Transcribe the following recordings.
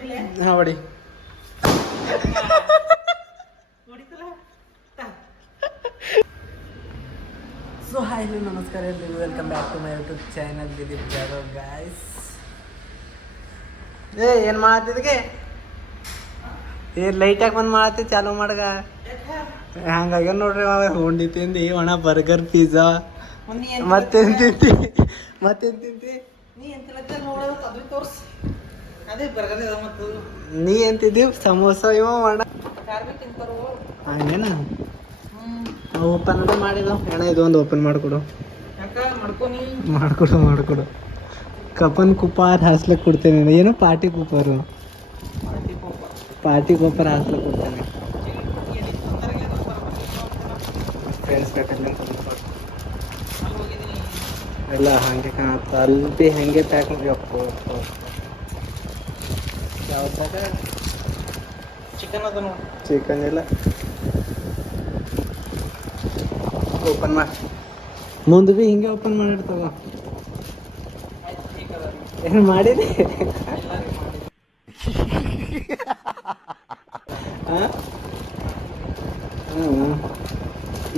ಹಾ ಹೊಡಿ. So hi ನಮಸ್ಕಾರ ಎಲ್ರಿಗೂ, welcome back to my YouTube channel Dilip Jadhav guys. ಏನು ಮಾಡತ್ತಿದ್ಗೆ? ಲೈಟಾಗಿ ಬಂದು ಮಾಡತ್ತಿ, ಚಾಲು ಮಾಡ್ಗ. ಹಂಗಾಗ ನೋಡ್ರಿ, ಉಂಡಿ ತಿಂದು ಒಣ ಬರ್ಗರ್ ಪಿಜ್ಜಾ ಮತ್ತೇನು ತಿಂತಿ ನೀ ಎಂತಿದ್ದೀವಿ ಸಮೋಸ ಇವ ಒಣ ಹಂಗೇನ ಓಪನ್ ಮಾಡಿದ ಅಣ್ಣ. ಇದು ಒಂದು ಓಪನ್ ಮಾಡಿಕೊಡು. ಮಾಡ್ಕೊಡು. ಕಪನ್ ಕುಪಾರ್ ಹಾಸ್ಲಕ್ಕೆ ಕೊಡ್ತೇನೆ. ಏನು ಪಾರ್ಟಿ ಕುಪಾರು, ಪಾರ್ಟಿ ಕುಪಾರ್ ಹಾಸ್ಲಕ್ಕೆ ಕೊಡ್ತೇನೆ. ಫ್ರೆಂಡ್ಸ್ ಎಲ್ಲ ಹಾಗೆ ಕಾಣುತ್ತೆ. ಅಲ್ಲಿ ಭೀ ಹಾಗೆ ಪ್ಯಾಕ್ ಮಾಡಿ ಯಾವ್ದಾಗ ಚಿಕನ್ ಇಲ್ಲ. ಓಪನ್ ಮಾಡಿ ಮುಂದೆ ಭೀ ಹಿಂಗೆ ಓಪನ್ ಮಾಡಿರ್ತಾವ. ಏನು ಮಾಡಿದೆ?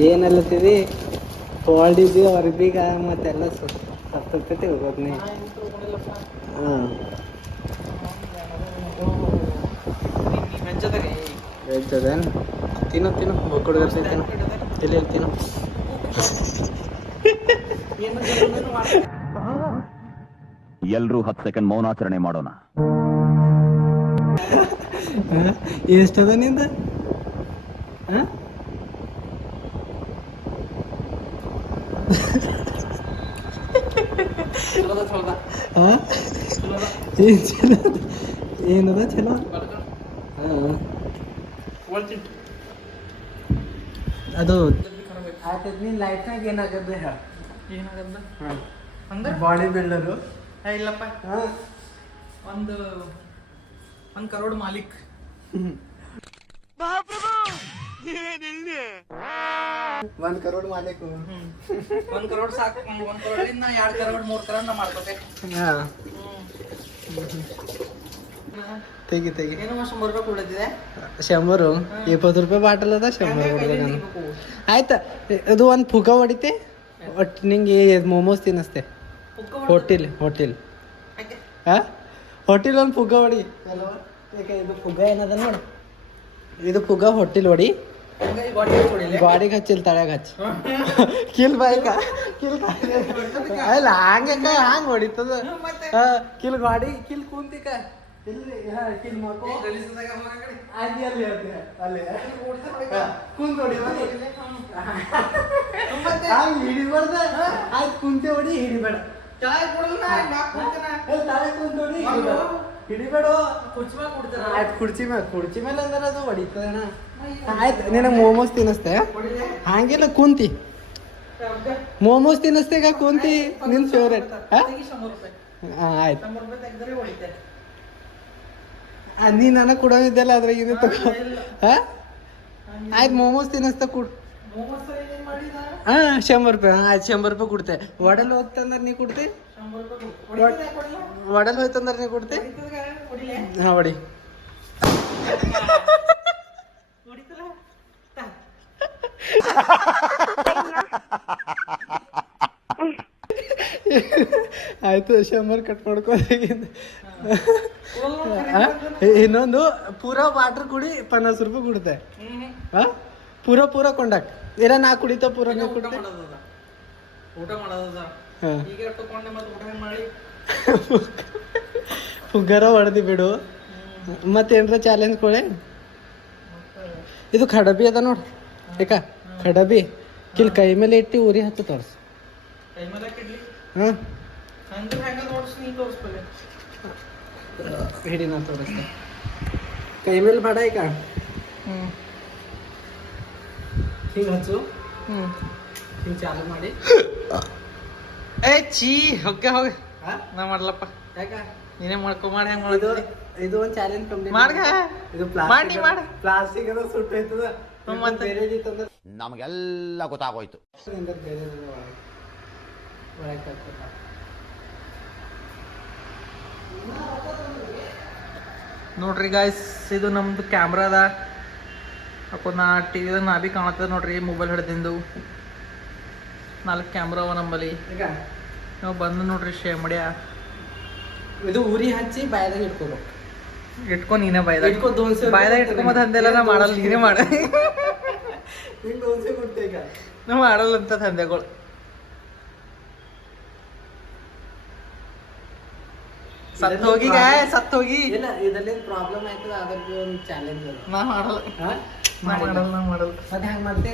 ಏನಲ್ಲತ್ತಿದಿ ಹೊಲ್ಡಿದ್ವಿ ಅವ್ರಿಗೀಗ ಮತ್ತೆಲ್ಲ ಸತ್ತೈತಿ ಹೋಗೋದ್ನಿ. ಹಾಂ ವೆಜ್ ಅದೇನು? ತಿನ್ನು ಒಕ್ಕುಡ್ಗರ್ಸಿ ತಿನ್ನು. ಇಲ್ಲಿ ತಿನ್ನು. ಎಲ್ರೂ 10 ಸೆಕೆಂಡ್ ಮೌನಾಚರಣೆ ಮಾಡೋಣ. ಎಷ್ಟದ ನಿಂದ? ಏನದ ಚಲೋ? ಅದು ಆಯ್ತದ. ನೀನ್ ಲೈಫ್ನಾಗ ಏನಾಗದ ಹೇಳ. ಏನಾಗದ ಅಂದ್ರೆ ಬಾಡಿ ಬಿಲ್ಡರು ಇಲ್ಲಪ್ಪ. ಒಂದು 1 ಕರೋಡ್ ಮಾಲೀಕ್. 1 ಕರೋಡ್ ಮಾಲೀಕು. 1 ಕರೋಡ್ ಸಾಕು. 1 ಕರೋಡಿಂದ 2 ಕರೋಡ್ 3 ಕರೋಡ್ ನಾ ಮಾಡ್ಕೋತೆ. ತೆಗಿ ಏನು 100 ರೂಪಾಯಿ ಕೊಡ್ತಿದೆ. 100 20 ರೂಪಾಯಿ ಬಾಟಲ್ ಅದ. 100 ಆಯ್ತಾ. ಅದು ಒಂದು ಫುಗ ಹೊಡಿತೆ. ಒಟ್ಟು ನಿಂಗೆ ಮೋಮೋಸ್ ತಿನ್ನಿಸ್ತೆ. ಹೋಟೆಲ್ ಹಾಂ ಹೋಟೆಲ್ ಒಂದು ಫುಗ್ಗ ಹೊಡಿ. ಇದು ಫುಗ್ಗ ಏನದ ನೋಡಿ. ಇದು ಫುಗ್ಗ ಹೋಟೆಲ್ ಹೊಡಿ. ಗಾಡಿಗೆ ಹಚ್ಚಿಲ್ಲ, ತಳಗ ಹಚ್ಚಿ ಕಿಲ್ ಬೈಕ ಅಲ್ಲ ಹಂಗೆ ಹೊಡಿತದ. ಕಿಲ್ ಗಾಡಿ ಕಿಲ್ ಕುಂತಿಕ ಇಲ್ಲಿ ಕಿಲ್ ಮಕ್ಕೋ ಅಲ್ಲಿ ಕುಂತ ಹೊಡಿ. ಹಿಡಿಬಾರ್ದ. ಆಯ್ತು ಕುಂತೆ ಹೊಡಿ, ಹಿಡಿಬೇಡ. ಹಿಡಿಬೇಡ. ಆಯ್ತು ಕುರ್ಚಿ ಮೇಲೆ ಅಂದ್ರೆ ಅದು ಹೊಡಿತದಣ್ಣ. ಆಯ್ತು ನಿನಗೆ ಮೋಮೋಸ್ ತಿನ್ನಿಸ್ತೆ. ಹಂಗಿಲ್ಲ ಕುಂತಿ ಮೋಮೋಸ್ ತಿನ್ನಿಸ್ತೇಗ ಕುಂತಿ. ನಿನ್ ಫೇವ್ರೇಟ್. ಹಾಂ ಆಯ್ತು. ನೀ ನನಗೆ ಕೊಡೋದಿದ್ದಲ್ಲ ಅದ್ರಾಗ ಇದು ತಗೋ. ಹಾಂ ಆಯ್ತು ಮೋಮೋಸ್ ತಿನ್ನಿಸ್ತಾ ಕೊಡು. ಹಾಂ 100 ರೂಪಾಯಿ. ಆಯ್ತು 100 ರೂಪಾಯಿ ಕೊಡ್ತೆ. ಒಡಲ್ ಹೋಗ್ತಂದ್ರೆ ನೀ ಕೊಡ್ತಿ. ಒಡಲ್ ಹೋಯ್ತಂದ್ರೆ ನೀ ಕೊಡ್ತಿ. ಹಾಂ ಹೊಡಿ. ಆಯ್ತು 100 ಕಟ್ ಮಾಡ್ಕೊ. ಇನ್ನೊಂದು ಪೂರಾ ವಾಟರ್ ಕುಡಿ 50 ರೂಪಾಯಿ ಕೊಡ್ತೆ. ಹಾಂ ಪೂರಾ ಕೊಂಡಾಕ್ ಇಲ್ಲ. ನಾ ಕುಡಿತ ಪೂರ ನೀವು ಕುಡಿತೆ. ಊಟ ಮಾಡೋದ ಫುಗ್ಗರ ಹೊಡೆದಿ ಬಿಡು. ಮತ್ತೇನ್ರ ಚಾಲೆಂಜ್ ಕೊಡೆ. ಇದು ಖಡಬಿ ಅದ ನೋಡ್ರಿ. ಏಕ ಖಡಬಿ ಕಿಲ್ ಕೈ ಮೇಲೆ ಇಟ್ಟು ಉರಿ ಹತ್ತು ತೋರ್ಸು. ಹಾಂ ಹಿಡಿ ನಾ ತೋರಿಸ್ತೆ. ಕೈ ಮೇಲೆ ಬಾಡ ಈಗ ಹಿಂಗೆ ಹಚ್ಚು. ಹಿಂಗೆ ಚಾಲು ಮಾಡಿ. ಹೋಗಿ ನಾ ಮಾಡ್ಲಪ್ಪ. ಯಾಕ ನೀನೇ ಮಾಡ್ಕೊ. ಮಾಡಿ ಹೆಂಗೆ ಮಾಡೋದು? ಇದು ಒಂದು ಚಾಲೆಂಜ್ ಕಂಪ್ಲೀಟ್ ಮಾಡ್ಗ. ಇದು ಪ್ಲಾಸ್ಟಿಕ್ ಅದ ಸುಟ್ಟು ಹೋಯ್ತದ. ಬೇರೆ ತಂದ್ರೆ ನಮಗೆಲ್ಲ ಗೊತ್ತಾಗೋಯ್ತು. ಬೇರೆ ನೋಡ್ರಿ ಗಾಯ್ಸ್ ಇದು ನಮ್ದು ಕ್ಯಾಮ್ರಾ ಅದ ಅಪ್ಪ ನಾ ಟಿವಿದಾಗ ನಾ ಭೀ ಕಾಣತ್ತದ ನೋಡ್ರಿ ಮೊಬೈಲ್ ಹಿಡ್ದಿಂದು 4 ಕ್ಯಾಮ್ರಾ ಅವ ನಂಬಲ್ಲಿ ಈಗ ನಾವು ಬಂದು ನೋಡ್ರಿ ಶೇಮಡ್ಯ ಇದು ಉರಿ ಹಚ್ಚಿ ಬಾಯದಾಗ ಇಟ್ಕೋಬೇಕು. ಇಟ್ಕೊ ನೀನೇ ಬಾಯ್ದಾಗ ಇಟ್ಕೊ ದೋಸೆ ಬಾಯ್ದಾಗ ಇಟ್ಕೊಂಬದ್ ಅಂದೆಲ್ಲ ನಾ ಮಾಡಲ್ಲ ನೀನೇ ಮಾಡ ಹಿಂಗೆ ದೋಸೆ ಕೊಡ್ತೆ ಈಗ. ನಾ ಮಾಡಲ್ಲ ಅಂತ ದಂಧೆಗಳು. ಸತ್ ಹೋಗಿ ಸತ್ ಹೋಗಿ ಇಲ್ಲ ಇದರಲ್ಲಿ ಪ್ರಾಬ್ಲಮ್ ಆಯ್ತದ ಅದ್ರದ್ದು ಒಂದು ಚಾಲೆಂಜ್ ಅದ. ನಾ ಮಾಡಲ್ಲ ಹಾ? ನಾ ಮಾಡಲ್ಲ ಮತ್ತೆ ಹೆಂಗ್ ಮಾಡ್ತಿ?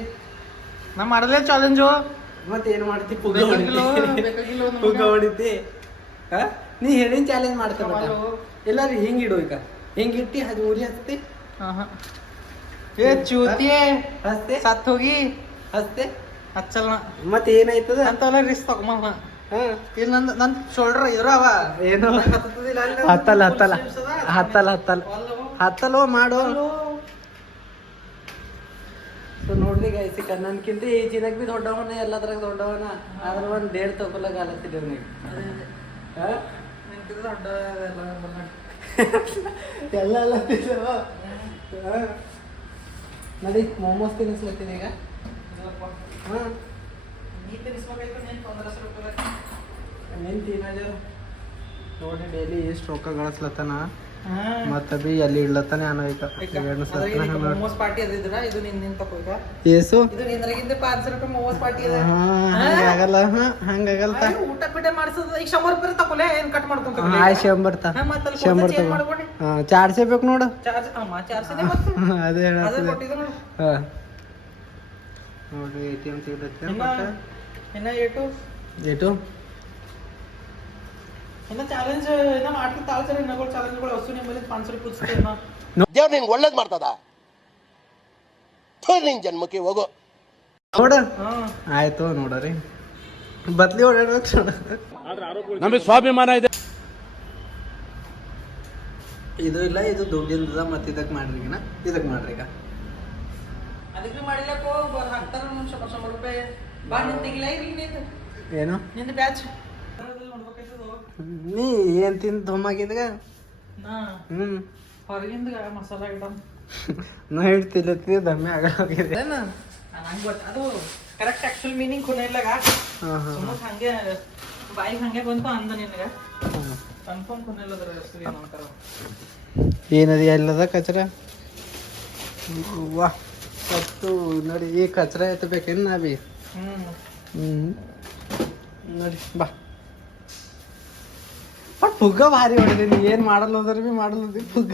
ನಾ ಮಾಡಲ್ಲ ಚಾಲೆಂಜು. ಮತ್ತೆ ಏನು ಮಾಡ್ತಿ? ಪುಗ್ಗ ಬೇಕಾಗಿಲ್ಲ ಹೊಡಿತಿ. ಬೇಕಾಗಿಲ್ಲ ಪುಗ್ಗ ಹೊಡಿತಿ. ಹಾ? ನೀ ಹೇಳಿನ ಚಾಲೆಂಜ್ ಮಾಡ್ತೇವೆ ಎಲ್ಲಾರು ಹಿಂಗ್ ಇಡು ಈಗ. ಹಿಂಗ್ ಇಟ್ಟಿ ಅದು ಉರಿ ಹಚ್ತಿ ಏ ಚೂತಿಯೇ ಹಚ್ತೆ ಸತ್ ಹೋಗಿ ಹಚ್ತೆ ಹಚ್ಚಲ್ಲ ಮತ್ತೆ ಏನಾಯ್ತದ ಅಂತವೆಲ್ಲ ರಿಸ್ಕ್ ತಗೊಂಬಲ್ಲ. ಹಾ ಇಲ್ಲಿ ನನ್ ಶೋಲ್ಡರ್ ಇದ್ರ ಅವ ಏನು ಹತ್ತಲ್ವ ಮಾಡು. ಸೊ ನೋಡ್ಲಿ ಗೈಸಿ ನನ್ಕಿಂತ ಈ ಜಿನಕ್ ಬಿ ದೊಡ್ಡವನ ಎಲ್ಲದ್ರಾಗ ದೊಡ್ಡವನ ಆದ್ರ ಒಂದ್ ಡೇಡ್ ತಗೊಳಕ್ ಆಲತ್ತಿದ್ರು ನೀವು. ದೊಡ್ಡ ಎಲ್ಲ ಅಲ್ಲತ್ತಿದ್ದವ. ನಡಿ ಮೊಮೋಸ್ ತಿನ್ನಿಸ್ಲತ್ತೀನಿ ಈಗ. ಹಾ ನೀನ್ ತಿನ್ನೋದು ನೋಡಿ ಡೈಲಿ ಎಷ್ಟು ರೊಕ್ಕ ಗಳಿಸ್ಲತ್ತಾನ ಮತ್ತ ಬಿ ಎಲ್ಲಿ ಇಡ್ಲತ್ತಾನೆ ಅನ್ನೋ ಮೋಮೋಸ್ ಪಾರ್ಟಿ ಅದಿದ್ರ ಇದು ನಿನ್ ತಗೋಗ ಏಸು ಇದು ನಿಂದ್ರಾಗಿಂದ 500 ರೂಪಾಯಿ ಮೋಮೋಸ್ ಪಾರ್ಟಿ ಅದ. ಹಂಗಾಗಲ್ಲ ಹಂಗಾಗಲ್ಲ ಊಟ ಪಿಟ ಮಾಡ್ಸೋದು ಈಗ 100 ರೂಪಾಯಿ ತಗೊಲೆ ಏನ್ ಕಟ್ ಮಾಡ್ಕೊಂತ 100 ತಗೋ. 400 ಬೇಕು ನೋಡು. ಅದೇ ಹೇಳತ್ತೀನಿ. ಹಾ ನೋಡ್ರಿ ATM ಸಿಗುತ್ತೆ ಇನ್ನ ಏಟು ಇನ್ನ ಚಾಲೆಂಜ್ ಇನ್ನ ಮಾಡ್ತಿ ತಾಳ್ಸರಿ ಇನ್ನಗಳು ಚಾಲೆಂಜ್ಗಳು ವಸ್ತು ನಿಮ್ಮಲ್ಲಿ 500 ರೂಪಾಯಿ ಪುಸ್ತಕ ದೇವ್ರು ನಿಂಗೆ ಒಳ್ಳೇದ್ ಮಾಡ್ತದ ನಿನ್ ಜನ್ಮಕ್ಕೆ ಹೋಗೋ ನೋಡ. ಆಯ್ತು ನೋಡ್ರಿ ಬದ್ಲಿ ಓಡಾಡ್ಬೇಕು. ನಮಗೆ ಸ್ವಾಭಿಮಾನ ಇದೆ. ಇದು ಇಲ್ಲ ಇದು ದುಡ್ಡಿಂದ ಮತ್ತೆ ಇದಕ್ ಮಾಡ್ರಿ ಈಗ ಇದಕ್ ಮಾಡ್ರಿ ಈಗ. ಅದಕ್ಕೆ ಮಾಡಿಲ್ಲಕೋ ಹಾಕ್ತಾರ 100 ರೂಪಾಯಿ ಬಾ ನಿಂತ ತೆಗಿಲ್ಲ ನಿಂದು ಏನು ನಿಂದು ಬ್ಯಾಚ್ ನೀ ಏನ್ ತಿಂದು ಧೊಮ್ಮಾಗಿದ್ಗ ಹೊರಗಿಂದ ಮಸಾಲ ಐಟಮ್ ನಾ ಹೇಳ್ತಿಲ್ಲತ್ತಿ ದಮ್ಮೆ ಆಗೋಗಿದೆ. ಅದು ಕರೆಕ್ಟ್ ಆಕ್ಚುಲ್ ಮೀನಿಂಗ್ ಕೊನೆಯಲ್ಲಾಗ ಸುಮ್ಮನೆ ಹಂಗೆ ಬಾಯಿಗೆ ಹಂಗೆ ಬಂತು ಅಂದ ನಿನಗ ಕನ್ಫರ್ಮ್ ಕೊನೆಯಲ್ಲದ್ರ ಹೆಸರು ಏನು ಅಂತಾರ ಏನದು ಎಲ್ಲದ ಕಚರ. ವಾ ಸತ್ತು ನೋಡಿ ಈ ಕಚರ ಎತ್ತಬೇಕೇನು ನಾ ಬಿ. ನೋಡಿ ಬಾ ಬಟ್ ಪುಗ್ಗ ಭಾರಿ ಹೊಡೆದೀನಿ. ಏನ್ ಮಾಡಲ್ಲ ಹೋದ್ರ ಬಿ ಮಾಡಲ್ಲ ಪುಗ್ಗ.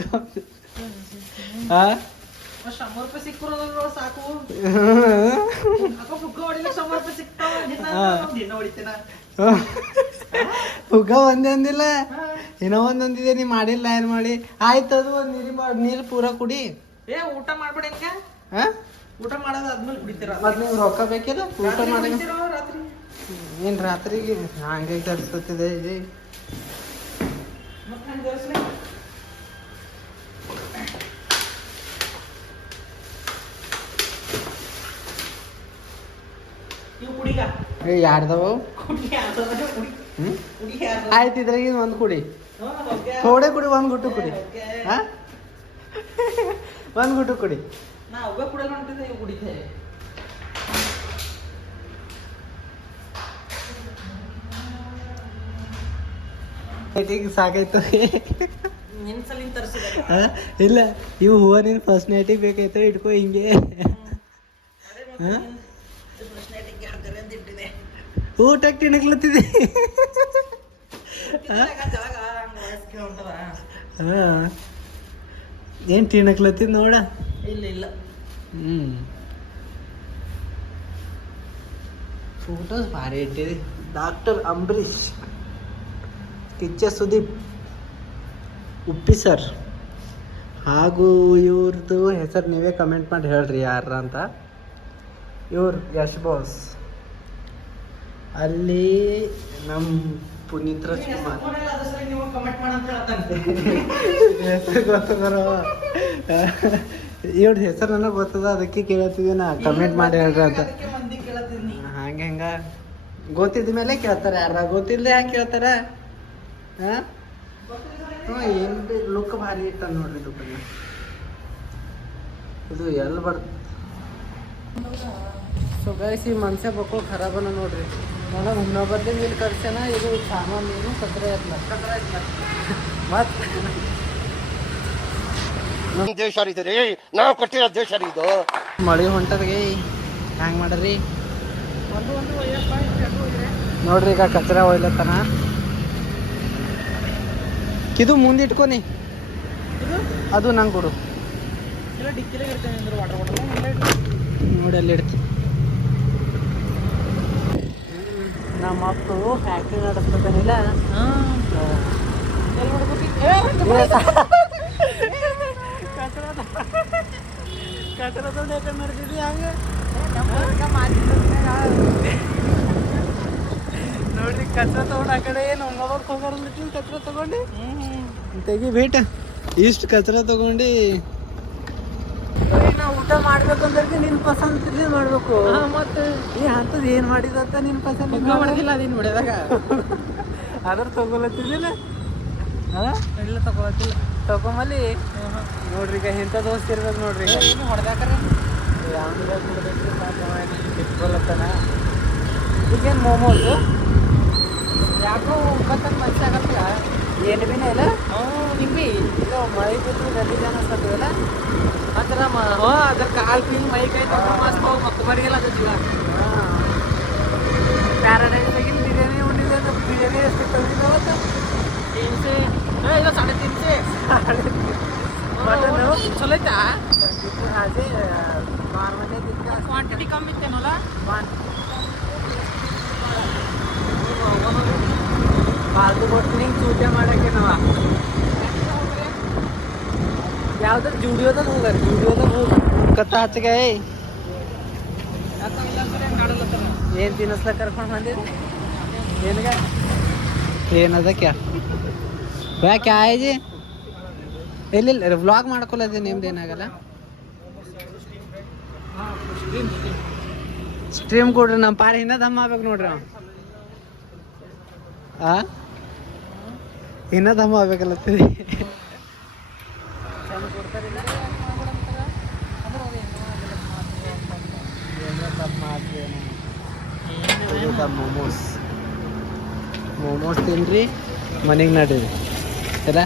100 ರೂಪಾಯಿ ಸಿಕ್ಕುರೋದ್ರ ಸಾಕು. ಪುಗ್ಗ ಹೊಡಿಲಿಕ್ಕೆ 100 ರೂಪಾಯಿ ಸಿಕ್ತಾವ ದಿನ ಹೊಡಿತೇನ. ಪುಗ್ಗ ಒಂದೇ ಅಂದಿಲ್ಲ ಏನೋ ಒಂದೊಂದಿದೆ ನೀ ಮಾಡಿಲ್ಲ ಏನ್ ಮಾಡಿ ಆಯ್ತದು ಒಂದ್ ನೀರು ಪೂರ ಕುಡಿ. ಏ ಊಟ ಮಾಡ್ಬೇಡ ಹೆಂಗ ಊಟ ಮಾಡೋದು ಆದ್ಮೇಲೆ ಕುಡಿತೀರ. ಮತ್ ನಿಮ್ಗೆ ರೊಕ್ಕ ಬೇಕಿಲ್ಲ ಊಟ ಮಾಡಿ ರಾತ್ರಿ ಏನ್ ರಾತ್ರಿಗೆ ಹಂಗೆ ತರಿಸ್ಕೊತಿದೆ. ಮತ್ತೆ ಹಂಗೆ ತರಿಸ್ಲಿ ನೀವು ಕುಡಿಗ ಯಾರ್ದವ ಕುಡಿ ಆಯ್ತು ಇದ್ರಾಗ ಒಂದ್ ಕುಡಿ ಥೋಡೆ ಕುಡಿ ಒಂದ್ ಗುಟ್ಟು ಕುಡಿ. ಹಾ ಒಂದ್ ಗುಟ್ಟು ಕುಡಿ. ನಾ ಒಬ್ಬ ಕುಡಲ್ಲ ಹೊಂಟಿದ್ದೆ ಇವು ಕುಡಿತೆ. ಸಾಕಾಯ್ತು. ನಿನ್ ಸಲಿಂದ ತರಿಸಿದೆ ಇಲ್ಲ ಇವು ಹೂವ ನೀನ್ ಫಸ್ಟ್ ನೈಟಿಗೆ ಬೇಕಾಯ್ತು ಇಟ್ಕೋ ಹಿಂಗೆ. ಊಟಕ್ಕೆ ತಿಣಕ್ಲತ್ತಿದೆ. ಹಾ ಏನ್ ತಿಣಕ್ಲತ್ತಿದ್ ನೋಡ. ಇಲ್ಲ ಫೋಟೋಸ್ ಭಾರಿ ಇಟ್ಟಿದೆ. ಡಾಕ್ಟರ್ ಅಂಬರೀಶ್, ಕಿಚ್ಚ ಸುದೀಪ್, ಉಪ್ಪಿ ಸರ್ ಹಾಗೂ ಇವ್ರದ್ದು ಹೆಸರು ನೀವೇ ಕಮೆಂಟ್ ಮಾಡಿ ಹೇಳ್ರಿ ಯಾರ ಅಂತ. ಇವ್ರು ಯಶ್ ಬಾಸ್, ಅಲ್ಲಿ ನಮ್ಮ ಪುನೀತ್ ರಾಜ್ಕುಮಾರ್ ಹೆಸರು ಗೊತ್ತದರ. ಇವ್ರ ಹೆಸರು ನನಗೆ ಗೊತ್ತದ ಅದಕ್ಕೆ ಕೇಳತ್ತಿದ್ದೆ ನಾ. ಕಮೆಂಟ್ ಮಾಡಿ ಹೇಳ್ರಿ ಅಂತ. ಹಂಗೆ ಹೆಂಗ ಗೊತ್ತಿದ್ದ ಮೇಲೆ ಕೇಳ್ತಾರೆ ಯಾರ ಗೊತ್ತಿಲ್ಲದೆ ಯಾಕೆ ಕೇಳ್ತಾರ. ಏನು ಲುಕ್ ಭಾರಿ ಇರ್ತಾನೆ ನೋಡ್ರಿ ದುಕಾನ. ಇದು ಎಲ್ಲಿ ಬರ್ತ ಸೊ ಗೈಸ್ ಈ ಮನ್ಸೆ ಬಕ್ಕೋ ಖರಾಬನ ನೋಡ್ರಿ. ನನಗೆ ಹುಣ್ಣೊಬ್ಬರ್ದೇ ಇಲ್ಲಿ ಕರ್ಸ್ಯಾನ. ಇದು ಸಾಮಾನು ಏನು ಕತ್ರೆ ಐತ್ಲ ಮತ್ತೆ ನಮ್ ದೇಶ ರೀ ನಾವು ಕಟ್ಟಿರೋ ದೇಶ ರೀ ಇದು. ಮಳೆ ಹೊಂಟದ್ಗೆ ಹ್ಯಾಂಗೆ ಮಾಡ್ರಿ ನೋಡ್ರಿ. ಈಗ ಕಚ್ರ ಒಯ್ಲತ್ತನ. ಇದು ಮುಂದೆ ಇಟ್ಕೊನಿ, ಅದು ನಂಗೆ ಕೊಡು ನೋಡಿ ಅಲ್ಲಿ ಇಡ್ತಿ. ನಮ್ಮ ಮಕ್ಕಳು ಫ್ಯಾಕ್ಟ್ರಿ ನಡೆಸ್ತದನಿಲ್ಲ. ಕಚರ ತೊಗೊಂಡು ಯಾಕಂದ್ರೆ ನಡೆದಿದ್ದಿ ಹಂಗೆ ನೋಡ್ರಿ. ಕಚರ ತೊಗೊಂಡು ಆ ಕಡೆ ಏನು ಹೋಗೋಕೆ ಹೋಗೋರು ಕಚರ ತೊಗೊಂಡು ತೆಗಿ ಬೇಟ ಇಷ್ಟು ಕಚರ ತೊಗೊಂಡು. ನಾವು ಊಟ ಮಾಡ್ಬೇಕಂದ್ರೆ ನಿನ್ ಪಸಂದ್ ಮಾಡ್ಬೇಕು. ಮತ್ತೆ ಈ ಅಂತದ್ ಏನ್ ಮಾಡಿದಂತ ನಿನ್ ಪಸಂದ್ ಮಾಡಿಲ್ಲ. ನೀನ್ ಹೊಡೆದಾಗ ಅದ್ರ ತಗೊಳತ್ತಿದ್ದಿಲ್ಲ. ಇಲ್ಲ ತಗೊಳತ್ತಿಲ್ಲ. ತಗೊಂಬಲ್ಲಿ ನೋಡ್ರಿ. ಈಗ ಇಂಥ ದೋಸ್ತ್ ಇರ್ಬೇಕು ನೋಡ್ರಿ. ಏನು ಹೊಡೆದಾಕ್ರ ಇಟ್ಕೊಳತ್ತಾನ. ಈಗೇನು ಮೋಮೋಸು ಯಾಕೋ ಉಂಬತ್ತಂಗೆ ಮನ್ಸಿ ಆಗತ್ತಲ್ಲ. ಏನು ಭೀನೇ ಇಲ್ಲ. ನಿಂಬಿ ಇದು ಮಳೆ ಬಿದ್ದು ನದಿ ಜನ ಅನ್ಸತ್ತದಲ್ಲ ಆ ಥರ ಅದ್ರ ಕಾಲು ಪೀಲ್ ಮೈ ಕೈ ತಗೊಂಡು ಮಸ್ತ್ ಹೋಗಿ ಮಕ್ಕಮರಿಗೆಲ್ಲ ಅದು ಜೀವ. ಪ್ಯಾರಡೈಸಾಗಿನ ಬಿರಿಯಾನಿ ಉಂಡಿದೆ ಅಂತ. ಬಿರಿಯಾನಿ ಎಷ್ಟು ತಂದಿದ್ದಾವತ್ತ? 300 ಇಲ್ಲ 350 ಮಟನ್ ಚಲೋ ಐತಾ? ಅದೇ ನಾರ್ಮಲ್ ಕ್ವಾಂಟಿಟಿ ಕಮ್ಮಿ ಇತ್ತೇನಲ್ಲ. ಫಾಲ್ತು ಕೊಟ್ಟು ನಿಂಗೆ ಚೂಟೆ ಮಾಡೋಕ್ಕೆ ನಾವ ಯಾವ್ದಾರು ಜುಡಿಯೋದಾಗ ಹೋಗಾರ. ಜುಡಿಯೋದಾಗ ಹೋಗಿ ಕತ್ತ ಹಚ್ಚಗೆ ಏನು ತಿನ್ನಿಸ್ಲ ಕರ್ಕೊಂಡು ಬಂದಿದ್ದು ಏನ್ಗ ಏನದ ಕ್ಯಾ ಕ್ಯಾ ಆಯ್ಜಿ ಎಲ್ಲಿಲ್ಲ ವ್ಲಾಗ್ ಮಾಡ್ಕೊಳದೆ. ನಿಮ್ದು ಏನಾಗಲ್ಲ. ಸ್ಟ್ರೀಮ್ ಕೊಡ್ರಿ. ನಮ್ಮ ಪಾರಿ ಇನ್ನೂ ದಮ್ಮ ಆಗ್ಬೇಕು ನೋಡ್ರಿ. ಇನ್ನೂ ದಮ್ಮ ಆಗ್ಬೇಕಲ್ಲತ್ತೀರಿ. ಮೋಮೋಸ್ ತಿನ್ರಿ, ಮನೆಗೆ ನಡ್ರಿ ಎಲ್ಲ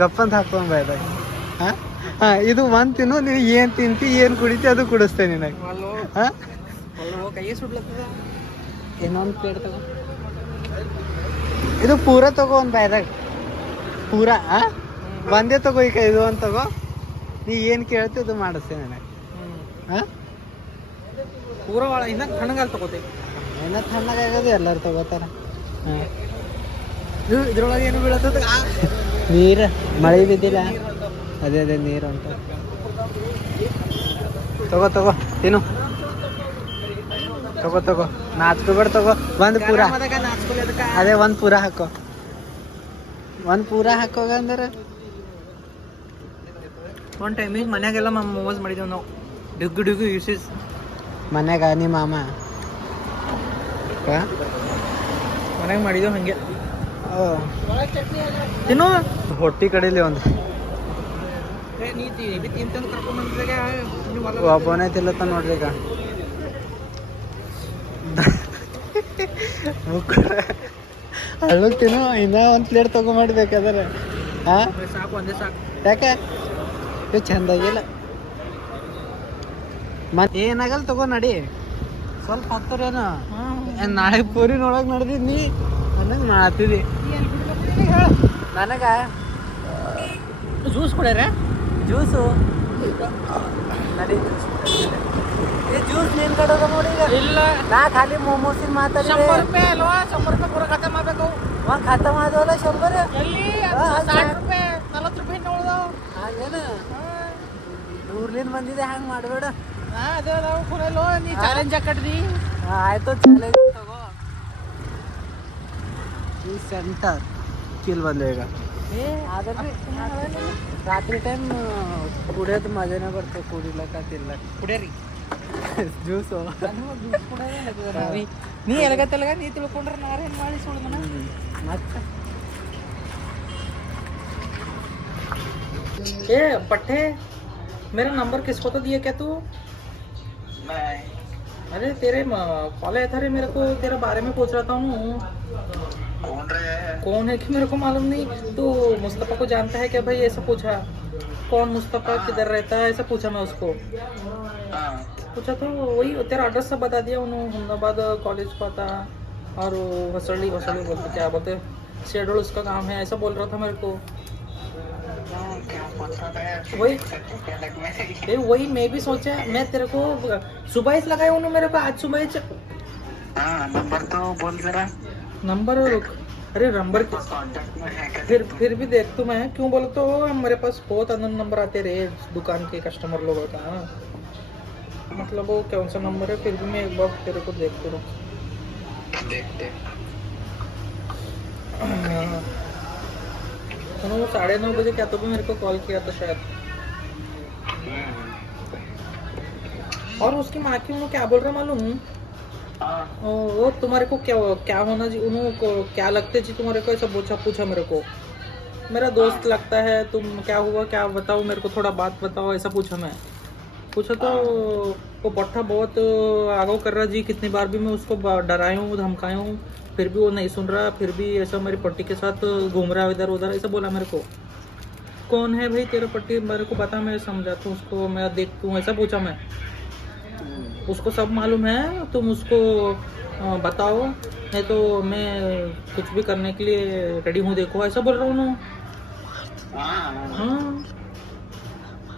ಗಪ್ಪಂತ ಹಾಕೊಂಡ್ ಬಾಯ್ದಾಗ. ಹಾಂ ಇದು ಒಂದು ತಿನ್ನು. ನೀವು ಏನು ತಿಂತಿ ಏನು ಕುಡಿತಿ ಅದು ಕುಡಿಸ್ತೇನೆ ನಿನಗೆ. ಹಾಂ ಕೈಯೇ ಸುಡ್ಲತ್ತದ. ಇನ್ನೊಂದು ಪ್ಲೇಟ್ ತಗೋ. ಇದು ಪೂರ ತಗೋ ಒಂದು ಬಾಯ್ದಾಗ ಪೂರ. ಒಂದೇ ತಗೋ. ಈಗ ಇದು ಒಂದು ತಗೋ. ನೀ ಏನು ಕೇಳ್ತಿ ಅದು ಮಾಡಿಸ್ತೇನೆ ನನಗೆ. ಹಾಂ ಪೂರ ಭಾಳ ಇನ್ನ ತಣ್ಣಗಾಲ್ ತಗೋತೆ. ಏನೋ ತಣ್ಣಗಾಗೋದು ಎಲ್ಲರೂ ತಗೋತಾರ. ಹಾಂ ಇದ್ರೊಳಗೆ ಏನು ಬೀಳತ್ತದ? ನೀರು ಮಳೆ ಬಿದ್ದಿಲ್ಲ. ಅದೇ ಅದೇ ನೀರು ಅಂತ. ತಗೋ ತಗೋ ತಿನ್ನು. ತಗೋ ತಗೋ ನಾಚ್ಕೋಬೇಡ. ತಗೋ ಒಂದು ಪೂರ. ಅದೇ ಒಂದು ಪೂರ ಹಾಕೋ. ಒಂದು ಪೂರ ಹಾಕೋಗಂದ್ರೆ ಒಂದು ಟೈಮಿಗೆ ಮನ್ಯಾಗೆಲ್ಲ ಮೋಮೋಸ್ ಮಾಡಿದ್ದೇವೆ ನಾವು. ಡಿಗ್ಗು ಡಿಗ್ಗು ಯೂಸಸ್ ಮನ್ಯಾಗ ನಿಮ್ಮ ಮಾಮ ಮನ್ಯಾಗ ಮಾಡಿದ್ದೇವೆ ಹಂಗೆ. ತಿನ್ನು. ಹೊಟ್ಟಿ ಕಡೀಲಿ ಒಂದು ಒಬ್ಬನೇ ತಿಲ್ಲತ್ತ ನೋಡ್ರಿ. ಈಗ ಹಳ್ಳು ತಿನ್ನು. ಇನ್ನೂ ಒಂದು ಪ್ಲೇಟ್ ತಗೊಂಡ್ಬೇಕಾದ್ರೆ. ಹಾಂ ಸಾಕು, ಒಂದೇ ಸಾಕು. ಯಾಕೆ ಇದು ಚಂದಾಗಿಲ್ಲ. ಏನಾಗಲ್ಲ ತಗೋ ನಡಿ. ಸ್ವಲ್ಪ ಹತ್ತರೇನು ನಾಳೆ ಪೂರಿನೊಳಗೆ ನಡೆದಿದ್ನಿ ಅನ್ನಂಗೆ ಮಾಡ್ತಿದ್ದಿ. ನನಗ ಜ್ಯೂಸ್ ಕುಡಿಯರೆ ಜ್ಯೂಸು ನಡಿ. ಜ್ಯೂಸ್ ನೀನು ಕಡೋದ ನೋಡಿ. ಈಗ ಇಲ್ಲ ನಾ ಖಾಲಿ ಮೋಮೋಸಿನ ಮಾತಾಡಿ. 100 ರೂಪಾಯಿ ಅಲ್ವಾ? 100 ರೂಪಾಯಿ ಪೂರ ಖಾತೆ ಮಾಡಬೇಕು. ಒಂದು ಖಾತೆ ಮಾಡೋಲ್ಲ 100. ಎಲ್ಲಿ 60 ರೂಪಾಯಿ 40 ರೂಪಾಯಿ ಉಳ್ದಾವ. ಹಾಗೇನು ಊರ್ಲಿಂದ ಬಂದಿದೆ. ಹಂಗೆ ಮಾಡಬೇಡ. ಅದೇ ನಾವು ಕುಡಿಯಲ್ವ ನೀ ಚಾಲೆಂಜ್ ಹಾಕಡ್ರಿ. ಆಯ್ತು ಚಾಲೆಂಜ್ ತಗೋ. ಈ ಸೆಂಟರ್ ಕಿಲ್ ಬಂದೆ ಈಗ. ಆದ್ರೆ ರಾತ್ರಿ ಟೈಮ್ ಕುಡಿಯೋದು ಮಜಾನೇ ಬರ್ತದೆ. ಕುಡಿಲಕ್ಕ ತಿನ್ಲಕ್ಕ ಕುಡಿಯರಿ ಜ್ಯೂಸು. ನೀ ಎಲಗತ್ತಲ್ಗ ನೀ ತಿಳ್ಕೊಂಡ್ರೆ ನಾರೇನು ಮಾಡಿ ಸುಳ್ಳು ಮನ ಮತ್ತೆ ए पट्टे मेरा नंबर किसको तो दिया क्या तू अरे तेरे कॉल आया था रे मेरे को तेरे बारे में पूछ रहा था हूँ कौन है कि मेरे को मालूम नहीं तो मुस्तफ़ा को जानता है क्या भाई ऐसा पूछा कौन मुस्तफ़ा किधर रहता है ऐसा पूछा मैं उसको पूछा तो वही तेरा एड्रेस सब बता दिया उन्होंने अहमदाबाद कॉलेज का था और हसड़ी हसड़ी बोलते क्या बोलते शेड्यूल उसका काम है ऐसा बोल रहा था मेरे को वही वही मैं भी सोचा मैं तेरे को सुबह ही लगाया उन्होंने मेरे को आज सुबह ही नंबर तो बोल जरा नंबर रुक अरे नंबर कांटेक्ट में है क्या? फिर भी देख तो मैं क्यों बोला तो मेरे पास बहुत अननोन नंबर आते रहे दुकान के कस्टमर लोगों का मतलब वो कौन सा नंबर है फिर भी मैं एक बार तेरे को देखते रहूँ देखते 9:30 बजे क्या तो भी मेरे को कॉल किया था शायद और उसकी माँ की उन्होंने क्या बोल रहा मालूम वो तुम्हारे को क्या क्या होना जी उनको क्या लगते जी तुम्हारे को ऐसा पूछा मेरे को मेरा दोस्त लगता है तुम क्या हुआ क्या बताओ मेरे को थोड़ा बात बताओ ऐसा पूछा मैं पूछा तो वो पट्टा बहुत आगे कर रहा जी कितनी बार भी मैं उसको डराया हूँ धमकाया हूँ फिर भी वो नहीं सुन रहा फिर भी ऐसा मेरी पट्टी के साथ घूम रहा है इधर उधर ऐसा बोला मेरे को कौन है भाई तेरा पट्टी मेरे को बता मैं समझाता हूँ उसको मैं देखता हूँ ऐसा पूछा मैं उसको सब मालूम है तुम उसको बताओ नहीं तो मैं कुछ भी करने के लिए रेडी हूँ देखो ऐसा बोल रहा हूँ ना हाँ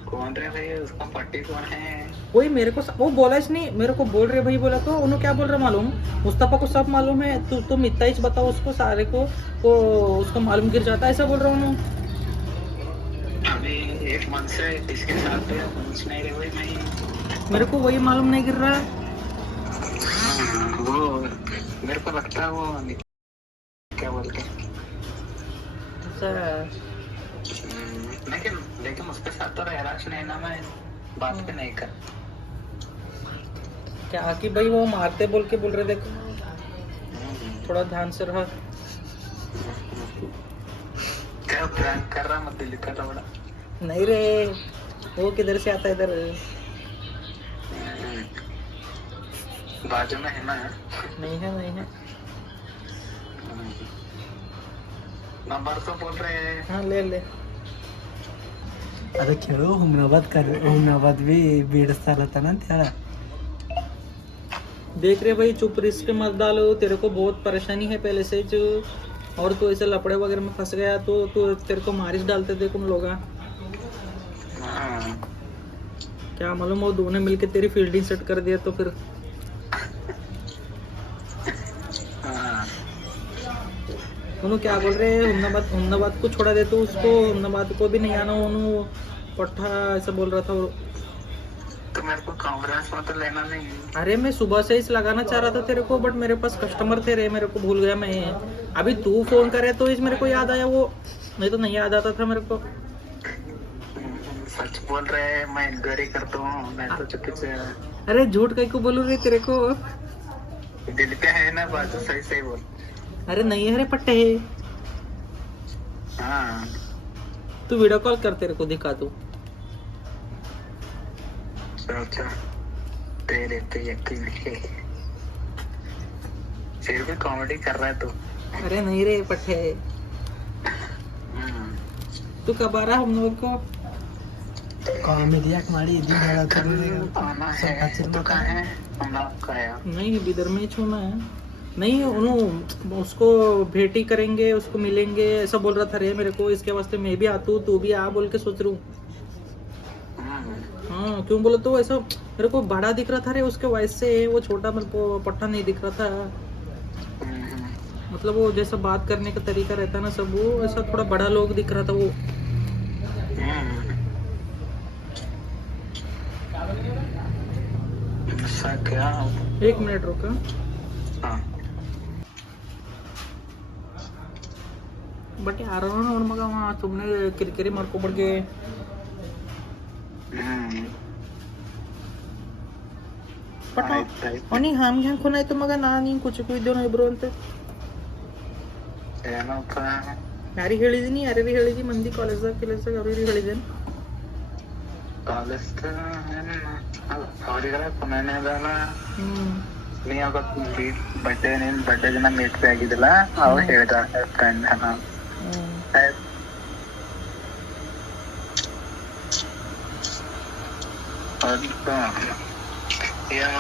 कौन रहे भाई उसका पट्टी कौन है वही मेरे को वो बोला ही नहीं मेरे को बोल रहे भाई बोला तो उन्होंने क्या बोल रहे मालूम मुस्तफ़ा को सब मालूम है तुम इतना ही बताओ उसको सारे को वो उसको मालूम गिर जाता है ऐसा बोल रहा हूँ अभी एक मंथ से इसके साथ कुछ नहीं रहे भाई नहीं मेरे को वही मालूम नहीं गिर रहा है वो मेरे को लगता है वो क्या बोलते हैं लेकिन उसके साथ तो रह रहा नहीं ना मैं बात पे नहीं कर क्या कि भाई वो मारते बोल के बोल रहे देखो थोड़ा ध्यान से रहा क्या प्रैंक कर रहा मत दिल्ली कर रहा बड़ा नहीं रे वो किधर से आता है इधर बाजू में है ना नहीं है नंबर तो बोल रहे हैं हाँ ले ಅದು ಕೇಳು ಹುಮ್ನಾಬಾದ್ भी बीड चालता ना त्याला देख रहे भाई चुप रिस्क मत डालो तेरे को बहुत परेशानी है पहले से जो और तो ऐसे लपड़े वगैरह में फंस गया तो तेरे को मारिश डालते थे उन लोग क्या मालूम वो दोनों मिलके तेरी फील्डिंग सेट कर दिया तो फिर उन्होंने क्या बोल रहे हुमनाबाद को छोड़ा दे तो उसको हुमनाबाद को भी नहीं आना उन्होंने पट्टा ऐसा बोल रहा था तो मेरे को कॉन्फ्रेंस में तो लेना नहीं अरे मैं सुबह से ही लगाना चाह रहा था तेरे को बट मेरे पास कस्टमर थे रे मेरे को भूल गया मैं अभी तू फोन करे तो इस मेरे को याद आया वो नहीं तो नहीं याद आता था मेरे को सच बोल रहे हैं मैं इंक्वायरी करता हूँ मैं तो चुपके से अरे झूठ कहीं को बोलूँ रे तेरे को दिल पे है ना बाजू सही सही बोल अरे नहीं है रे पट्टे हाँ तू वीडियो कॉल कर तेरे को दिखा तू अच्छा तेरे पे यकीन है फिर भी कॉमेडी कर रहा है तू अरे नहीं रे पट्टे तू कब आ रहा हम लोग को ಕಾಮಿಡಿ ಯಾಕೆ ಮಾಡಿ ಇದು आना है तो कहाँ है हम लोग का है नहीं बिदर में छूना है नहीं उन्होंने उसको भेंट ही करेंगे उसको मिलेंगे ऐसा बोल रहा था रे मेरे को इसके वास्ते मैं भी आतू तू भी आ बोल के सोच रहा हूँ हाँ क्यों बोला तो ऐसा मेरे को बड़ा दिख रहा था रे उसके वॉइस से वो छोटा मेरे को पट्टा नहीं दिख रहा था मतलब वो जैसा बात करने का तरीका रहता है ना सब वो ऐसा थोड़ा बड़ा लोग दिख रहा था वो क्या 1 मिनट रुका हाँ ಬಟ್ ಯಾರೋ ನೋಡ್ ಮಗ ಅವ ಸುಮ್ಮನೆ ಕಿರಿಕಿರಿ ಮಾಡ್ಕೊಬಡ್ಗೆ ಬಟ್ ಆಯ್ತಾಯ್ತು. ಅವನಿಗೆ ಹಂಗೆ ಹೆಂಗೆ ಖೂನ್ ಆಯ್ತು ಮಗ, ನಾನು ಹಿಂಗೆ ಕುಚಕು ಇದ್ದೇನೋ ಇಬ್ರು ಅಂತ ಏನಪ್ಪ ಯಾರಿಗೆ ಹೇಳಿದೀನಿ, ಯಾರ್ಯಾರಿಗೆ ಹೇಳಿದಿ, ಮಂದಿ ಕಾಲೇಜ್ದಾಗ ಅವ್ರಿಗೆ ಹೇಳಿದ್ದೇನೆ. ಕಾಲೇಜ್ ಅವ್ರಿಗೆಲ್ಲ ಪುನಃ ಅದಲ್ಲ. ನೀ ಅವತ್ತು ನಿನ್ ಬಡ್ಡೆ ದಿನ ಮೀಟ್ ಆಗಿದ್ದಿಲ್ಲ, ಅವ ಹೇಳ್ದ ಫ್ರೆಂಡ್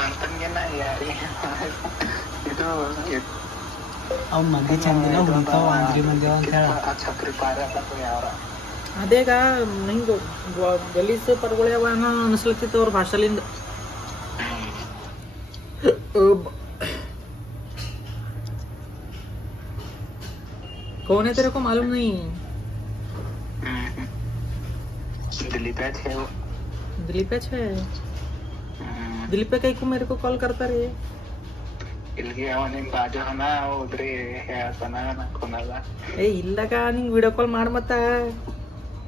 ಅಂತಂಗೇನ ಯಾರಿಗೆ ಇದು ಅವ್ ಮಂದಿ ಚಂದಿನ ಹುಡುಕಾವ ಅಂದ್ರಿ ಮಂದಿ ಅಂತ ಹೇಳ. ಆ ಛಪ್ರಿ ಪಾರ ಯಾರ ಅದೇಗ ಹಿಂಗೆ ಗಲೀಜ್ ಪರ್ಗೊಳ್ಯಾವ ಅನ್ನೋ ಅನಿಸ್ಲತ್ತಿತ್ತು ಅವ್ರ ಭಾಷೆಲಿಂದ. कौन है तेरे को मालूम नहीं? दिलीप है वो। दिलीप है। दिलीप कहीं को मेरे को कॉल करता रे. ಇಲ್ಲಿಗೆ ಅವನಿಗೆ ಬಾಜು ಹಣ ಹೋದ್ರಿ ಹೇಳ್ತಾನ ಕೊನಲ್ಲ. ಏ ಇಲ್ಲಗ ನಿಂಗೆ ವಿಡಿಯೋ ಕಾಲ್ ಮಾಡಿ ಮತ್ತ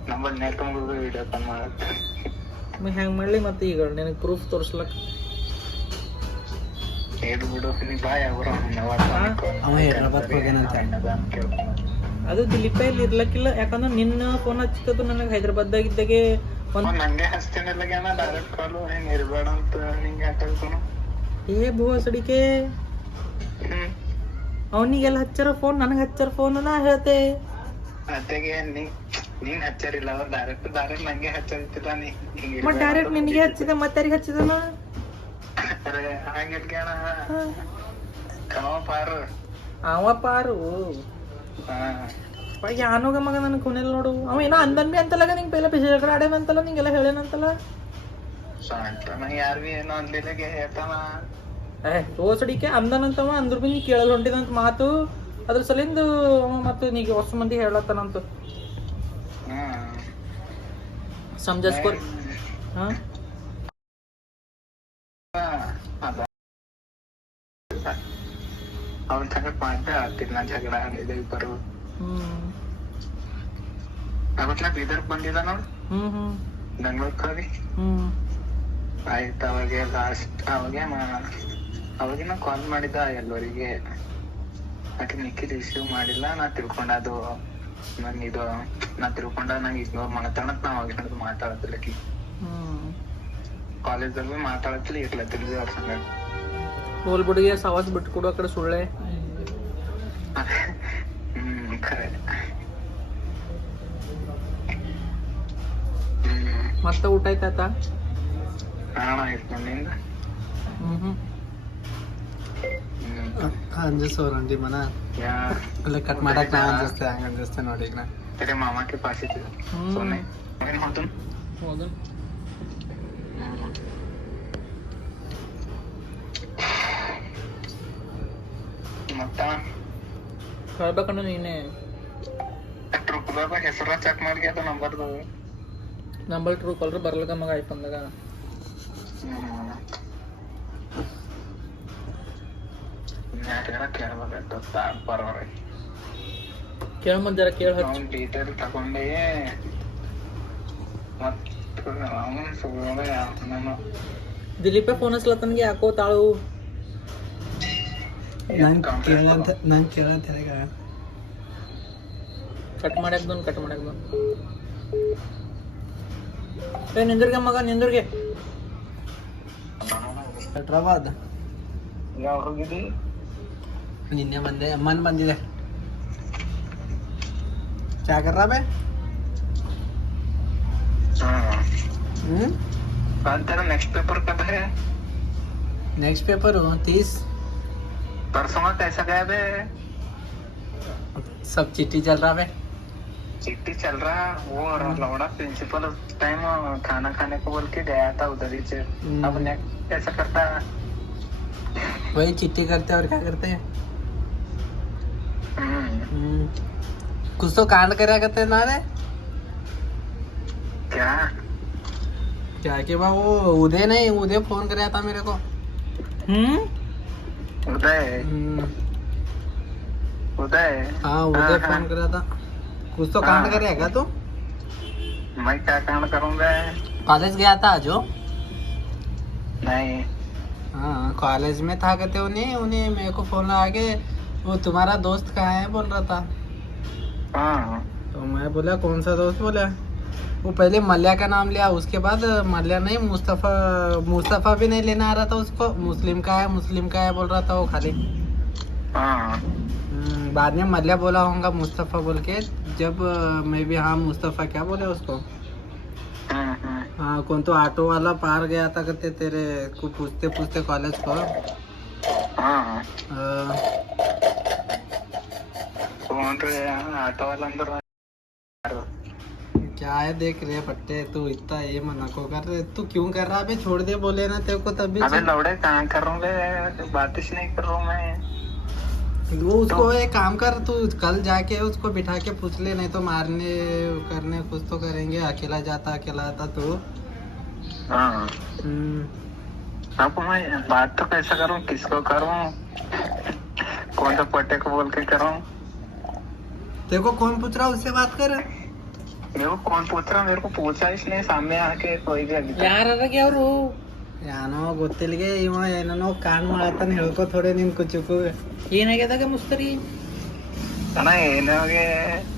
ನಂಬಲ್ಲಿ ನೆಟ್ ಮುಗಿದು ವಿಡಿಯೋ ಕಾಲ್ ಮಾಡತ್ತೆ. ಹೆಂಗೆ ಮಾಡಲಿ ಮತ್ತೆ ಈಗ ನಿನಗೆ ಪ್ರೂಫ್ ತೋರಿಸ್ಲಕ್ಕ. ಹೇಳು ಬಿಡು ನೀ ಬಾಯ್ ಅವ್ರ ಅವ ಹೈದ್ರಾಬಾದ್ ಹೋಗ್ಯಾನಂತ. ಅದು ದಿಲೀಪ ಇಲ್ಲಿ ಇರ್ಲಕ್ಕಿಲ್ಲ, ಯಾಕಂದ್ರೆ ನಿನ್ನ ಫೋನ್ ಹಚ್ಚಿದ್ದು ನನಗೆ ಹೈದ್ರಾಬಾದ್ದಾಗ ಇದ್ದಾಗೆ ಒಂದು ನಂಗೆ ಹಚ್ತೇನಿಲ್ಲ ಡೈರೆಕ್ಟ್ ಕಾಲು ಏನ್ ಇರ್ಬೇಡ ಅಂತ ನಿಂಗೆ ಹಾಕಲ್ತಾನು. ಏ ಭೂಸಡಿಕೆ ಅವನಿಗೆಲ್ಲ ಹಚ್ಚಾರ ಫೋನ್, ನನಗೆ ಹಚ್ಚಾರ ಫೋನ್ ನಾ ಹೇಳ್ತೆ. ಅತ್ತೆಗೆ ನೀನ್ ಹಚ್ಚಾರಿಲ್ಲ, ಅವ್ರು ಡೈರೆಕ್ಟ್ ನಂಗೆ ಹಚ್ಚರಿತಿಲ್ಲ. ನೀ ಮತ್ತೆ ಡೈರೆಕ್ಟ್ ನಿನಗೆ ಹಚ್ಚಿದೆ, ಮತ್ತೆ ಯಾರಿಗೆ ಹಚ್ಚಿದನ? ಹಂಗಿಟ್ಕಣ ಪಾರು ಅವ ಪಾರು ಯಾನೋಗ ಮಗ ನನಗೆ ಕೊನೆಲ್ಲ ನೋಡು. ಅವ ಏನೋ ಅಂದನ್ ಬಿ ಅಂತಲ್ಲ ನಿಂಗೆ ಪೈಲ ಪಿಸಕಡೆ ಆಡೇನಂತಲ್ಲ, ನಿಂಗೆಲ್ಲ ಹೇಳೇನಂತಲ್ಲ. ಯಾರು ಏನೋ ಅಂದಿಲ್ಲಗೆ ಹೇಳ್ತಾನ. ತೋಸಡಿಕೆ ಅಂದನಂತವ, ಅಂದ್ರ ಬಿ ನೀ ಕೇಳಲ್ ಹೊಂಟಿದಂತ ಮಾತು. ಅದ್ರ ಸಲಿಂದ ಅವ ಮತ್ತು ನೀಗ ಹೊಸ ಮಂದಿ ಹೇಳತ್ತನಂತ. ಸಮಜಸ್ಕೋರಿ. ಹಾ ಅವನ್ ಸಂಗಟ್ ಮಾಡ್ದೆ ಆಗ್ತಿಲ್ಲ ಜಗಳ ಆಡಿದೆ ಇಬ್ಬರು. ಅವತ್ನ ಬೀದರ್ಗ್ ಬಂದಿದ ನೋಡ್ ಬೆಂಗ್ಳೂರ್ ಕವಿ. ಆಯ್ತು ಅವಾಗೆ ಲಾಸ್ಟ್ ಅವಾಗಿನ ಕಾಲ್ ಮಾಡಿದ ಎಲ್ಲರಿಗೆ. ಆಕೆ ಮಿಕ್ಕಿ ರಿಸೀವ್ ಮಾಡಿಲ್ಲ. ನಾ ತಿಳ್ಕೊಂಡ ಅದು ನಂಗೆ ಇದು ನಾ ತಿಳ್ಕೊಂಡ ನಂಗೆ ಇಗ್ನೋರ್ ಮಾಡತ್ತಣತ್ ನಾ ಅವಾಗಿನದು ಮಾತಾಡತ್ತಿಲ್ಲಕಿ. ಕಾಲೇಜಲ್ಲಿ ಮಾತಾಡತ್ತಿಲ್ಲ, ಇರ್ಲತ್ತಿಲ್ಲ ಅವ್ರ ಸಂಗ. ಹೋಲ್ ಬಿಡಿಗೆ ಸವಾಸ್ ಬಿಟ್ಕೊಡು ಆ ಕಡೆ ಸುಳ್ಳೆ. ಖರೆ. ಮತ್ತೆ ಊಟ ಆಯ್ತಾತ? ಹಣ ಆಯ್ತು ನಿಂದ? ಅಂಜಿಸೋರಂಡಿ ಮನ ಅಲ್ಲ ಕಟ್ ಮಾಡಕ್ ನಾ ಅಂಜಿಸ್ತೆ, ಹಂಗ ಅಂಜಿಸ್ತೆ ನೋಡಿ ಈಗ ನಾ. तेरे मामा के पास ही थे सोने मैंने हो तुम मत ಹೇಳ್ಬೇಕಣ್ಣ ನೀನೆ. ಟ್ರೂ ಕಾಲರ್ ಹೆಸರ ಚೆಕ್ ಮಾಡಿ ಅದು ನಂಬರ್ ದೋ. ನಂಬರ್ ಟ್ರೂ ಕಾಲರ್ ಬರಲಕ ಮಗ ಐಫೋನ್ದಾಗ. ಯಾರ ಕೇಳಬೇಕು ಬರೋರೆ ಕೇಳ ಮಂದಿ ಜರ ಕೇಳ ಹಚ್ಚು. ಅವ್ನು ಡೀಟೇಲ್ ತಗೊಂಡೆ ಮತ್ತು ಅವನು ಸುಳ್ಳು ನಾನು ದಿಲೀಪೇ ಫೋನ್ ಹಚ್ಲತ್ತನ್ಗೆ ಯಾಕೋ ತಾಳು. ನಂಗೆ ಕೇಳಂತ ಹೇಳ ಕಟ್ ಮಾಡ್ಯಾಕ್ದನ್ ಕಟ್ ಮಾಡ್ಯಾಕ್ದನ್. ಏ ನಿಂದ್ರಿಗೆ ಮಗ ನಿಂದ್ರಿಗೆ. ಹೈದ್ರಾಬಾದ್ ಯಾವ ಹೋಗಿದ್ದಿ? ನಿನ್ನೆ ಬಂದೆ, ಅಮ್ಮನ್ ಬಂದಿದೆ. क्या कर रहा बे? तेरा नेक्स्ट पेपर कब है? नेक्स्ट पेपर हो 30 परसों का कैसा गया बे? सब चिट्ठी चल रहा बे. चिट्ठी चल रहा. वो लौड़ा प्रिंसिपल उस टाइम खाना खाने को बोल के गया था उधर ही से. अब नेक्स्ट कैसा करता है? वही चिट्ठी करते और क्या करते हैं. कुछ तो कांड करा करते ना रे. क्या क्या कि वो उदय फोन कराया था मेरे को. उदय हाँ उदय फोन कराया था. कुछ तो कांड करेगा तू. मैं क्या कांड करूंगा? कॉलेज गया था जो. नहीं. हाँ कॉलेज में था कहते उन्हें उन्हें मेरे को फोन लगा के वो तुम्हारा दोस्त कहाँ है बोल रहा था। हाँ तो मैं बोला कौन सा दोस्त बोला। वो पहले मल्ल्या का नाम लिया, उसके बाद मल्ल्या नहीं मुस्तफ़ा भी नहीं लेना आ रहा था उसको। मुस्लिम का है बोल रहा था वो खाली। हाँ बाद में मल्ल्या बोला होगा मुस्तफ़ा बोल के। जब मैं भी हाँ मुस्तफ़ा क्या बोले उसको। हाँ कौन तो ऑटो वाला पार गया था कहते तेरे को पूछते पूछते कॉलेज को। हाँ अ, कौन रे ऑटो वाला अंदर क्या है देख रहे पट्टे तू इतना ये मना को कर रहे। तू क्यों कर रहा है? छोड़ दे बोले ना तेरे को तभी। अबे लौड़े कहाँ कर रहा हूँ बे, बात ही नहीं कर रहा हूँ मैं। वो उसको एक काम कर, तू कल जाके उसको बिठा के पूछ ले, नहीं तो मारने करने कुछ तो करेंगे। अकेला आता तू। हाँ अब मैं बात तो कैसा करूँ, किसको करूँ, कौन सा पट्टे को बोल के करूँ? तेरे को कौन पूछ रहा उससे बात कर। मेरे को कौन पूछ रहा, मेरे को पूछा इसलिए सामने आके कोई भी अभी तक। ಯಾರಿಗೆ ಅವರು ಯಾನೋ ಗೊತ್ತಿಲ್ಗೆ ಇವ ಏನೇನೋ ಕಾಣ್ ಮಾಡತ್ತಾನ ಹೇಳ್ಕೊ ಥೋಡೆ ನಿನ್ ಕುಚುಕು. ಏನಾಗ್ಯದಾಗ ಮುಸ್ತರಿ ಅಣ್ಣ ಏನಾಗೆ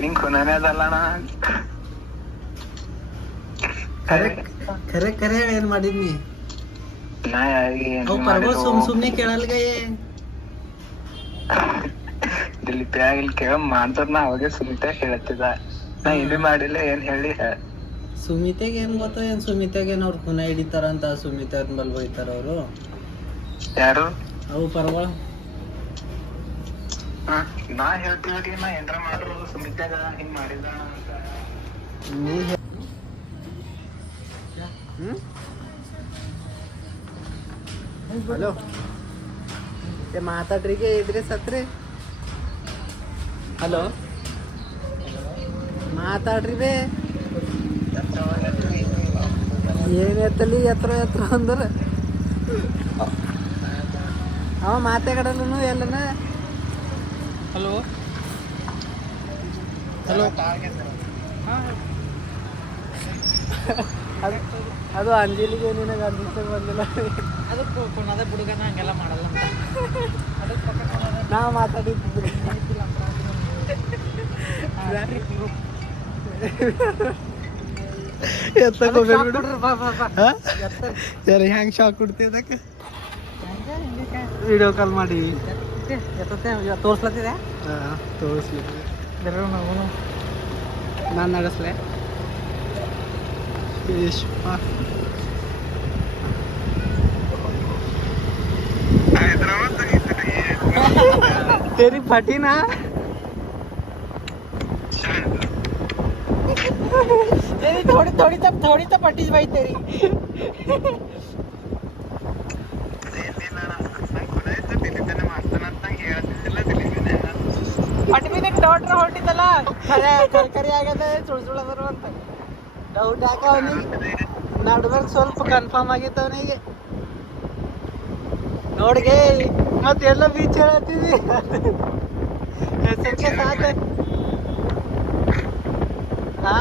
ನಿಂಗ್ ಖುನಾನೇ ಅದಲ್ಲಣ್ಣ. ಖರೆ ಖರೆ ಏನ್ ಮಾಡಿದ್ನಿ? ನಾ ಯಾರಿಗೆ ಅವ್ ಪರ್ವ ಸುಮ್ನೆ ಕೇಳಲ್ಗೆ. ಇಲ್ಲಿ ಇಲ್ಲಿ ಕೇಳ ಮಾಡ್ತಾರ ನಾ ಅವಾಗೆ ಸುಮಿತ ಹೇಳ್ತಿದ್ದ. ನಾ ಇದು ಮಾಡಿಲ್ಲ ಏನ್ ಹೇಳಿ. ಸುಮಿತೆಗೆ ಏನ್ ಗೊತ್ತ? ಏನ್ ಸುಮಿತೆಗೆ ಅವ್ರ ಖುನ ಹಿಡಿತಾರ ಅಂತ ಸುಮಿತ ಬಲ್ ಬೈತಾರ ಅವರು. ಯಾರು? ಅವು ಪರ್ವ. ನಾ ಹೇಳ್ತೀವಿ ನಾ ಏನ್ರ ಮಾಡ್ರು ಸುಮಿತಾಗ ಹಿಂಗ್ ಮಾಡಿದ ಅಂತ. ನೀ ಹಲೋ ಮಾತಾಡ್ರಿಗೆ ಇದ್ರೆ ಸತ್ರಿ. ಹಲೋ ಮಾತಾಡ್ರಿ ಬೇ. ಏನ್ ಎತ್ತಲಿ ಎತ್ರ ಅಂದ್ರೆ ಅವ ಮಾತಾಡಲ್ಲನು ಎಲ್ಲನ. ಹಲೋ ಹಲೋ ಅದು ಅಂಜಲಿಗೆ ನಿನಗೆ ಅನ್ಸಕ್ಕೆ ಬಂದಿಲ್ಲ. ಅದು ಪುನದ ಹುಡುಗನ ಹಂಗೆಲ್ಲ ಮಾಡಲ್ಲ ಅಂತ ನಾ ಮಾತಾಡಿದ್ವಿ. ಸರಿ ಹೆಂಗ್ ಶಾಕ್ ಕೊಡ್ತೀವಿ ಅದಕ್ಕೆ ವಿಡಿಯೋ ಕಾಲ್ ಮಾಡಿ ತೋರ್ಸ್ಲತ್ತಿದೆ. ತೋರಿಸ್ಲಿಕ್ಕೆ ನಾನು ನಡೆಸ್ಲೆ. तेरी फटी ना. तेरी थोड़ी तो पट्टी भाई तेरी. ಪಟ್ಬಿನ ಡಾಕ್ಟ್ರ್ ಹೊರಟಿದ್ದಲ್ಲ ಕರಿ ಆಗದೆ ಸುಳ್ಸುಳ ಬರುವಂತ ಡೌಟ್ ಯಾಕ ಅವನಿಗೆ ನಡ್ಬೇಕು ಸ್ವಲ್ಪ ಕನ್ಫರ್ಮ್ ಆಗಿತ್ತು ಅವನಿಗೆ. ನೋಡ್ಗೆ ಮತ್ತೆಲ್ಲ ಬೀಚ್ ಹೇಳತ್ತೀವಿ ಹೆಸರಿಗೆ ಸಾಕ. ಹಾ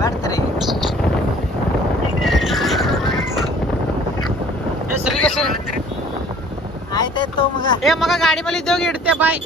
ಬರ್ತಾರೆ ಆಯ್ತಾಯ್ತು ಮಗ. ಏ ಮಗ ಗಾಡಿ ಮೇಲೆ ಇದ್ದೋಗಿ ಇಡ್ತೆ ಬಾಯ್.